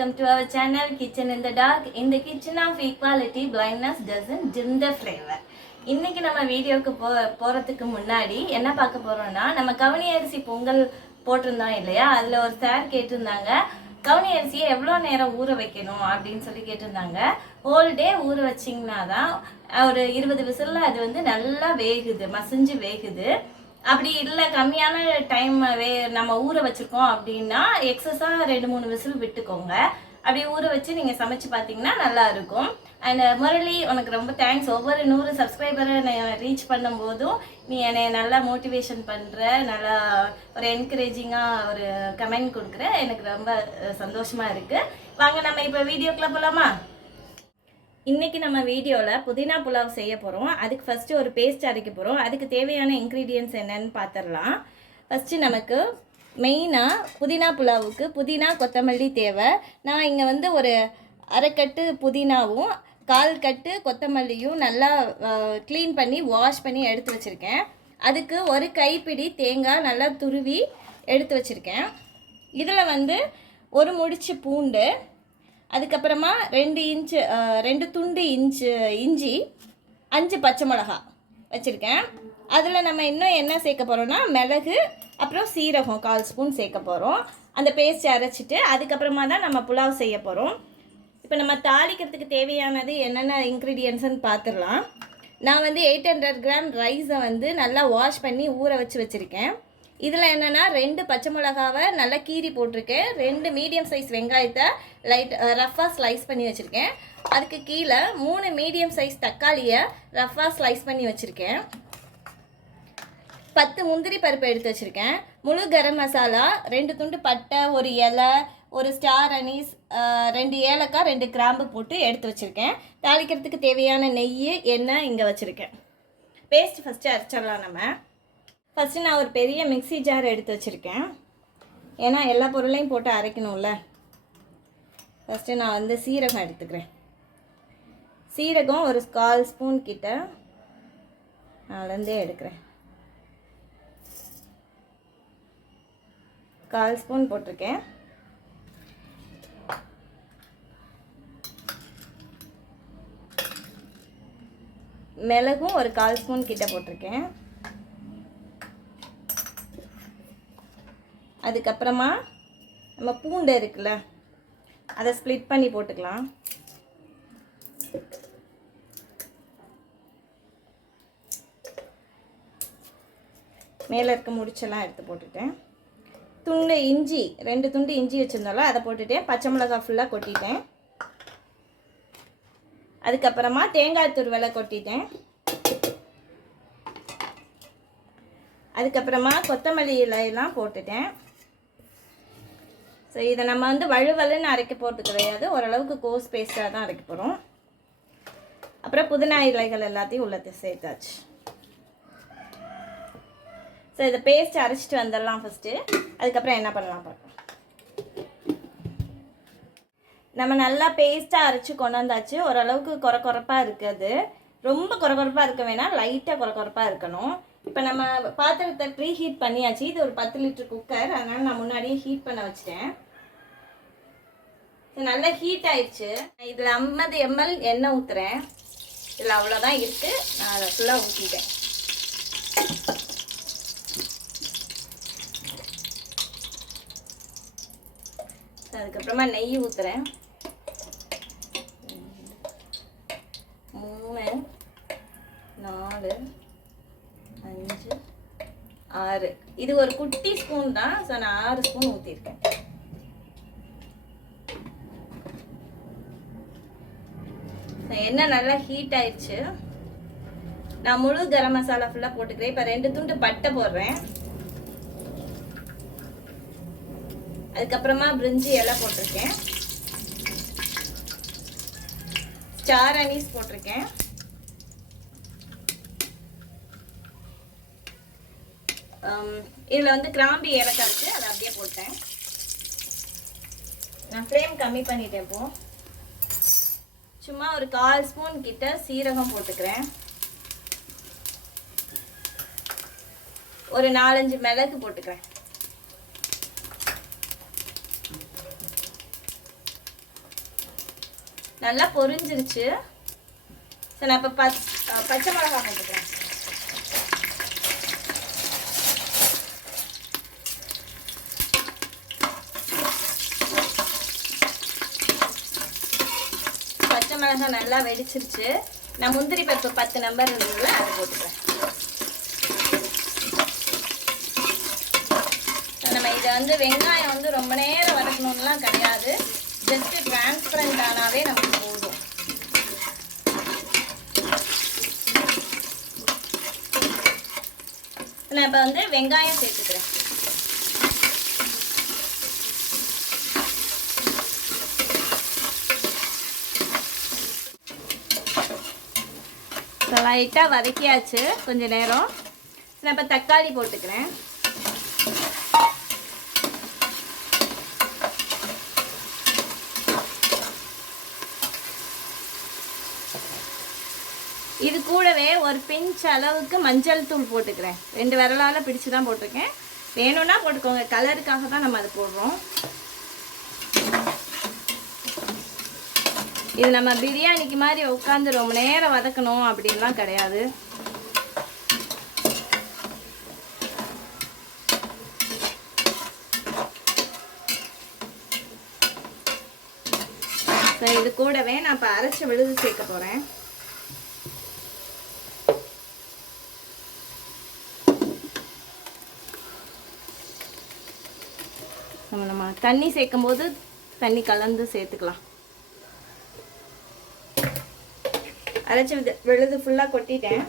Hi welcome to our channel kitchen in the dark. இந்த kitchen of equality blindness doesn't dim the flavor. இன்னைக்கு நம்ம வீடியோவுக்கு போ போகிறதுக்கு முன்னாடி என்ன பார்க்க போகிறோம்னா நம்ம கவனி அரிசி பொங்கல் போட்டிருந்தோம் இல்லையா? அதில் ஒரு சார் கேட்டிருந்தாங்க கவனி அரிசியை எவ்வளோ நேரம் ஊற வைக்கணும்? அப்படின்னு சொல்லி கேட்டிருந்தாங்க. ஹோல் டே ஊற வச்சிங்கன்னா தான் ஒரு இருபது விசிலில் அது வந்து நல்லா வேகுது மசிஞ்சு வேகுது. அப்படி இல்லை கம்மியான டைம் வே நம்ம ஊற வச்சுருக்கோம் அப்படின்னா எக்ஸஸாக ரெண்டு மூணு விசில் விட்டுக்கோங்க. அப்படி ஊற வச்சு நீங்கள் சமைச்சு பார்த்தீங்கன்னா நல்லா இருக்கும். அண்ட் முரளி உனக்கு ரொம்ப தேங்க்ஸ் ஒவ்வொரு நூறு சப்ஸ்கிரைபரை நான் ரீச் பண்ணும்போதும் நீ என்னை நல்லா மோட்டிவேஷன் பண்ணுற நல்லா ஒரு என்கரேஜிங்காக ஒரு கமெண்ட் கொடுக்குற எனக்கு ரொம்ப சந்தோஷமாக இருக்குது வாங்க நம்ம இப்போ வீடியோக்குள்ளே போகலாமா இன்னைக்கு நம்ம வீடியோவில் புதினா புலாவ் செய்ய போகிறோம் அதுக்கு ஃபஸ்ட்டு ஒரு பேஸ்ட் அரைக்க போகிறோம் அதுக்கு தேவையான இன்க்ரீடியன்ஸ் என்னன்னு பார்த்துடலாம் ஃபஸ்ட்டு நமக்கு மெயினாக புதினா புலாவுக்கு புதினா கொத்தமல்லி தேவை. நான் இங்கே வந்து ஒரு அரைக்கட்டு புதினாவும் கால் கட்டு கொத்தமல்லியும் நல்லா க்ளீன் பண்ணி வாஷ் பண்ணி எடுத்து வச்சுருக்கேன். அதுக்கு ஒரு கைப்பிடி தேங்காய் நல்லா துருவி எடுத்து வச்சுருக்கேன். இதில் வந்து ஒரு முடிச்சு பூண்டு அதுக்கப்புறமா ரெண்டு இன்ச்சு ரெண்டு துண்டு இன்ச்சு இஞ்சி அஞ்சு பச்சை மிளகா வச்சுருக்கேன். அதில் நம்ம இன்னும் என்ன சேர்க்க போகிறோம்னா மிளகு அப்புறம் சீரகம் கால் ஸ்பூன் சேர்க்க போகிறோம் அந்த பேஸ்ட் அரைச்சிட்டு அதுக்கப்புறமா தான் நம்ம புலாவ் செய்ய போகிறோம் இப்போ நம்ம தாளிக்கிறதுக்கு தேவையானது என்னென்ன இன்க்ரீடியன்ஸ்னு பார்த்துடலாம் நான் வந்து எயிட் ஹண்ட்ரட் கிராம் ரைஸை வந்து நல்லா வாஷ் பண்ணி ஊற வச்சு வச்சுருக்கேன். இதில் என்னென்னா ரெண்டு பச்சை மிளகாவை நல்லா கீறி போட்டிருக்கேன். ரெண்டு மீடியம் சைஸ் வெங்காயத்தை லைட் ரஃபாக ஸ்லைஸ் பண்ணி வச்சுருக்கேன். அதுக்கு கீழே மூணு மீடியம் சைஸ் தக்காளியை ரஃபாக ஸ்லைஸ் பண்ணி வச்சுருக்கேன். பத்து முந்திரி பருப்பு எடுத்து வச்சுருக்கேன். முழு கரம் மசாலா ரெண்டு துண்டு பட்டை ஒரு இலை ஒரு ஸ்டார் அனீஸ் ரெண்டு ஏலக்காய் ரெண்டு கிராம்பு போட்டு எடுத்து வச்சுருக்கேன். தாளிக்கிறதுக்கு தேவையான நெய் எண்ணெய் இங்கே வச்சுருக்கேன். பேஸ்ட் ஃபஸ்ட்டு அரைச்சிடலாம் நம்ம. ஃபஸ்ட்டு நான் ஒரு பெரிய மிக்ஸி ஜார் எடுத்து வச்சுருக்கேன். ஏன்னா எல்லா பொருளையும் போட்டு அரைக்கணும்ல. ஃபஸ்ட்டு நான் வந்து சீரகம் எடுத்துக்கிறேன். சீரகம் ஒரு கால் ஸ்பூன் கிட்ட அதுலேருந்தே எடுக்கிறேன். கால் ஸ்பூன் போட்டிருக்கேன். மிளகும் ஒரு கால் ஸ்பூன் கிட்ட போட்டிருக்கேன். அதுக்கப்புறமா நம்ம பூண்டு இருக்குல்ல அதை ஸ்ப்ளிட் பண்ணி போட்டுக்கலாம். மேலே இருக்க முடிச்செல்லாம் எடுத்து போட்டுட்டேன். துண்டு இஞ்சி ரெண்டு துண்டு இஞ்சி வச்சுருந்தாலும் அதை போட்டுட்டேன் பச்சை மிளகாய் ஃபுல்லாக கொட்டிட்டேன். அதுக்கப்புறமா தேங்காய் துருவலை கொட்டிட்டேன். அதுக்கப்புறமா கொத்தமல்லி இலையெல்லாம் போட்டுட்டேன். ஸோ இதை நம்ம வந்து வழுவலுன்னு அரைக்க போகிறது கிடையாது. ஓரளவுக்கு கோஸ் பேஸ்ட்டாக தான் அரைக்க போகிறோம் அப்புறம் புதினா இலைகள் எல்லாத்தையும் உள்ளத்தை சேர்த்தாச்சு. ஸோ இதை பேஸ்ட் அரைச்சிட்டு வந்துடலாம் ஃபஸ்ட்டு அதுக்கப்புறம் என்ன பண்ணலாம் பார்ப்போம் நம்ம நல்லா பேஸ்ட்டாக அரைச்சி கொண்டாந்தாச்சு ஓரளவுக்கு குறை குறைப்பாக இருக்குது. ரொம்ப குறை குறைப்பாக இருக்க வேணாம். லைட்டாக குறை குறைப்பாக இருக்கணும். இப்போ நம்ம பாத்திரத்தை ப்ரீ ஹீட் பண்ணியாச்சு. இது ஒரு பத்து லிட்டர் குக்கர் அதனால் நான் முன்னாடியே ஹீட் பண்ண வச்சிட்டேன். இது நல்லா ஹீட் ஆயிடுச்சு. இதில் ஐம்பது எம்எல் எண்ணெய் ஊற்றுறேன் இதில் அவ்வளோதான் இருக்குது நான் அதை ஃபுல்லாக ஊற்றிட்டேன் அதுக்கப்புறமா நெய் ஊற்றுறேன் மூணு நாலு அஞ்சு ஆறு. இது ஒரு குட்டி ஸ்பூன் தான். ஸோ நான் ஆறு ஸ்பூன் ஊற்றிருக்கேன் எண்ணெய் நல்லா ஹீட் ஆயிடுச்சு நான் முழு கரம் மசாலா ஃபுல்லாக போட்டுக்கிறேன். இப்போ ரெண்டு துண்டு பட்டை போடுறேன். அதுக்கப்புறமா பிரிஞ்சி இலை போட்டிருக்கேன். ஸ்டார் அனீஸ் போட்டிருக்கேன். Um, இதில் வந்து கிராம்பி ஏலக்காய் இருக்குது அதை அப்படியே போட்டேன். நான் ஃப்ளேம் கம்மி பண்ணிட்டேன் இப்போ. சும்மா ஒரு கால் ஸ்பூன் கிட்ட சீரகம் போட்டுக்கிறேன். ஒரு நாலஞ்சு மிளகு போட்டுக்கிறேன். நல்லா பொரிஞ்சிருச்சு. சரி நான் இப்போ பச் பச்சை மிளகா போட்டுக்கிறேன். மிளகாய் நல்லா வெடிச்சிருச்சு. நான் முந்திரி பருப்பு பத்து நம்பர் இருந்ததுல அதை போட்டுக்கிறேன். நம்ம இதை வந்து வெங்காயம் வந்து ரொம்ப நேரம் வதக்கணும்லாம் கிடையாது. ஜஸ்ட் டிரான்ஸ்பரண்ட் ஆனாவே நமக்கு போதும். நான் இப்போ வந்து வெங்காயம் சேர்த்துக்கிறேன். லைட்டாக வதக்கியாச்சு கொஞ்சம் நேரம். நான் இப்போ தக்காளி போட்டுக்கிறேன். இது கூடவே ஒரு பிஞ்ச் அளவுக்கு மஞ்சள் தூள் போட்டுக்கிறேன். ரெண்டு விரலால் பிடிச்சு தான் போட்டிருக்கேன். வேணும்னா போட்டுக்கோங்க. கலருக்காக தான் நம்ம அது போடுறோம். இது நம்ம பிரியாணிக்கு மாதிரி உட்காந்து ரொம்ப நேரம் வதக்கணும் அப்படின்லாம் கிடையாது. இது கூடவே நான் இப்போ அரைச்சி விழுது சேர்க்க போகிறேன் நம்ம நம்ம தண்ணி சேர்க்கும் போது தண்ணி கலந்து சேர்த்துக்கலாம். அரைச்சி விது விழுது ஃபுல்லாக கொட்டிட்டேன்.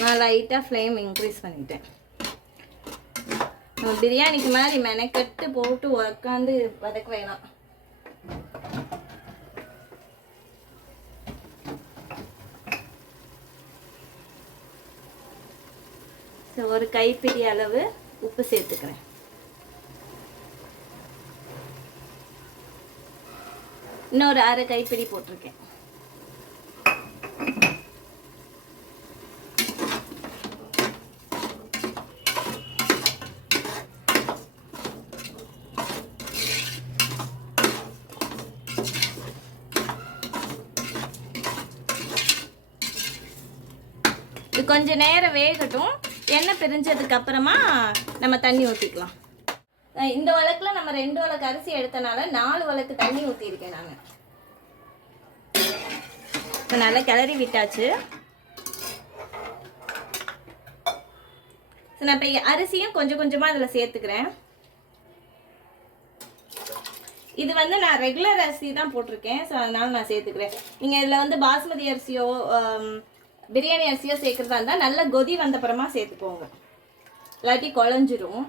நான் லைட்டாக ஃப்ளேம் இன்க்ரீஸ் பண்ணிட்டேன். பிரியாணிக்கு மாதிரி மெனக்கட்டு போட்டு உக்காந்து வதக்க வேணாம் ஒரு கைப்பிடி அளவு உப்பு சேர்த்துக்கிறேன். இன்னொரு அரை கைப்பிடி போட்டிருக்கேன். இது கொஞ்ச நேரம் வேகட்டும். எண்ணெய் பிரிஞ்சதுக்கு அப்புறமா நம்ம தண்ணி ஊற்றிக்கலாம் இந்த வழக்கில் நம்ம ரெண்டு வழக்கு அரிசி எடுத்தனால நாலு வழக்கு தண்ணி ஊற்றிருக்கேன் நான். இப்போ நல்லா கிளறி விட்டாச்சு. நான் இப்போ அரிசியும் கொஞ்சம் கொஞ்சமாக அதில் சேர்த்துக்கிறேன். இது வந்து நான் ரெகுலர் அரிசி தான் போட்டிருக்கேன். ஸோ அதனால நான் சேர்த்துக்கிறேன். நீங்கள் இதில் வந்து பாஸ்மதி அரிசியோ பிரியாணி அரிசியாக சேர்க்குறதா இருந்தால் நல்லா கொதி வந்தப்புறமா சேர்த்துக்கோங்க. இல்லாட்டி குழஞ்சிரும்.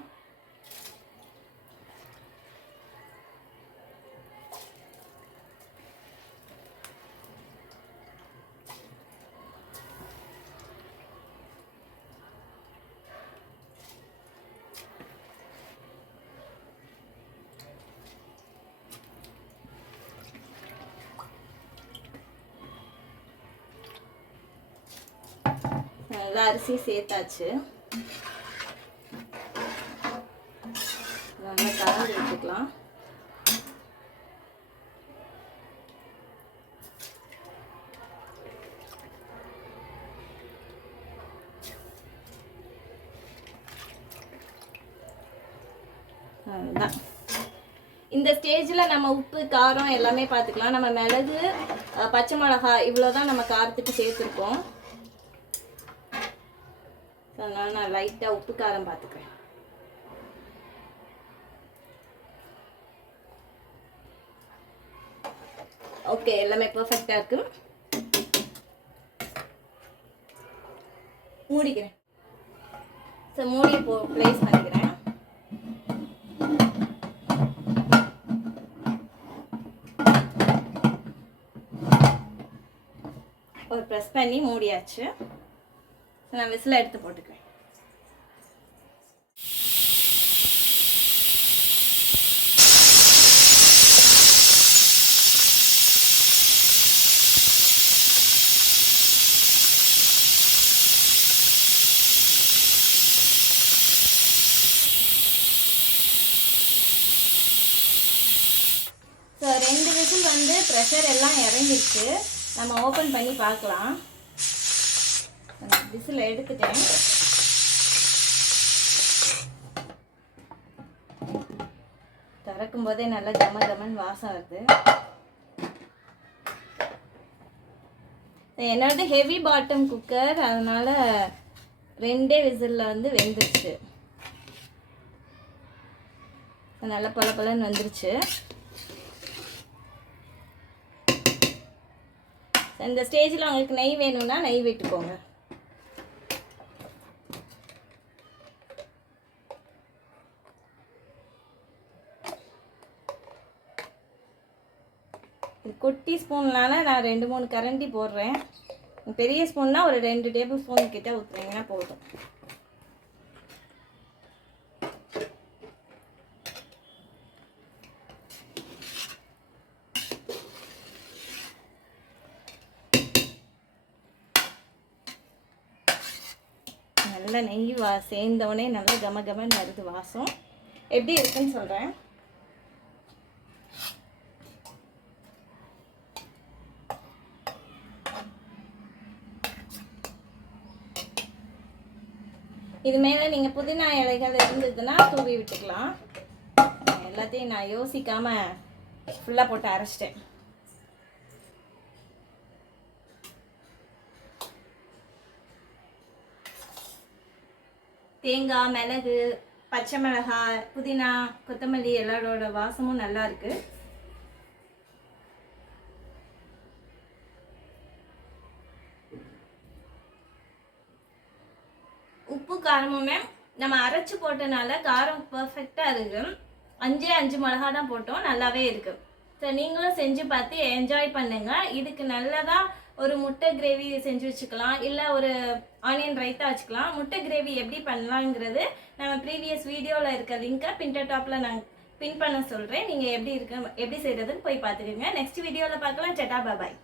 எல்லா அரிசியும் சேர்த்தாச்சு. நல்லா கலந்து வச்சுக்கலாம் இந்த ஸ்டேஜில் நம்ம உப்பு காரம் எல்லாமே பார்த்துக்கலாம். நம்ம மிளகு பச்சை மிளகா இவ்வளோ தான் நம்ம காரத்துக்கு சேர்த்துருக்கோம். அதனால் நான் லைட்டாக உப்பு காரம் பார்த்துக்கிறேன். ஓகே எல்லாமே பர்ஃபெக்டாக இருக்கு. மூடிக்கிறேன். ஸோ மூடி போ ப்ளேஸ் பண்ணிக்கிறேன். ஒரு ப்ரெஸ் பண்ணி மூடியாச்சு. நான் விசில் எடுத்து போட்டுக்குவேன். ஸோ ரெண்டு விசில் வந்து ப்ரெஷர் எல்லாம் இறங்கிடுச்சு நம்ம ஓப்பன் பண்ணி பார்க்கலாம். விசில் எடுத்துட்டேன். திறக்கும் போதே நல்லா ஜம ஜமன் வாசம் வருது. என்னோட ஹெவி பாட்டம் குக்கர் அதனால ரெண்டே விசிலில் வந்து வெந்துருச்சு. நல்லா பல பலன்னு வந்துருச்சு. இந்த ஸ்டேஜில் உங்களுக்கு நெய் வேணும்னா நெய் விட்டுக்கோங்க. இது குட்டி ஸ்பூன்னால நான் ரெண்டு மூணு கரண்டி போடுறேன். பெரிய ஸ்பூன்னா ஒரு ரெண்டு டேபிள் ஸ்பூன் கிட்டே ஊற்றுறீங்கன்னா போதும். நல்லா நெய் வா சேர்ந்தவொடனே நல்லா கம கமன்னு வருது வாசம். எப்படி இருக்குன்னு சொல்கிறேன் இது மேலே நீங்கள் புதினா இலைகள் இருந்ததுன்னா தூவி விட்டுக்கலாம். எல்லாத்தையும் நான் யோசிக்காமல் ஃபுல்லாக போட்டு அரைச்சிட்டேன். தேங்காய் மிளகு பச்சை மிளகாய் புதினா கொத்தமல்லி எல்லாரோட வாசமும் நல்லா இருக்குது உப்பு காரமுமே நம்ம அரைச்சு போட்டனால காரம் பர்ஃபெக்டாக இருக்குது அஞ்சே அஞ்சு மிளகா தான் போட்டோம். நல்லாவே இருக்கும் ஸோ நீங்களும் செஞ்சு பார்த்து என்ஜாய் பண்ணுங்கள் இதுக்கு நல்லதாக ஒரு முட்டை கிரேவி செஞ்சு வச்சுக்கலாம். இல்லை ஒரு ஆனியன் ரைத்தா வச்சுக்கலாம். முட்டை கிரேவி எப்படி பண்ணலாங்கிறது நம்ம ப்ரீவியஸ் வீடியோவில் இருக்க லிங்க்கை பின்டர் டாப்பில் நான் பின் பண்ண சொல்கிறேன் நீங்கள் எப்படி இருக்க எப்படி செய்கிறதுன்னு போய் பார்த்துக்கோங்க. நெக்ஸ்ட் வீடியோவில் பார்க்கலாம். செட்டா பாய்